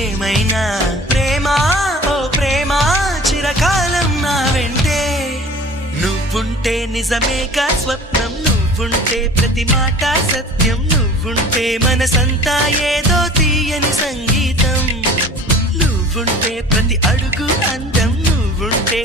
ఏమైనా ప్రేమ ఓ ప్రేమ చిరకాలం నా వెంటే నువ్వుంటే నిజమేగా స్వప్నం నువ్వుంటే ప్రతి మాట సత్యం నువ్వుంటే మనసంతా ఏదో తీయని సంగీతం నువ్వుంటే ప్రతి అడుగు అందం నువ్వుంటే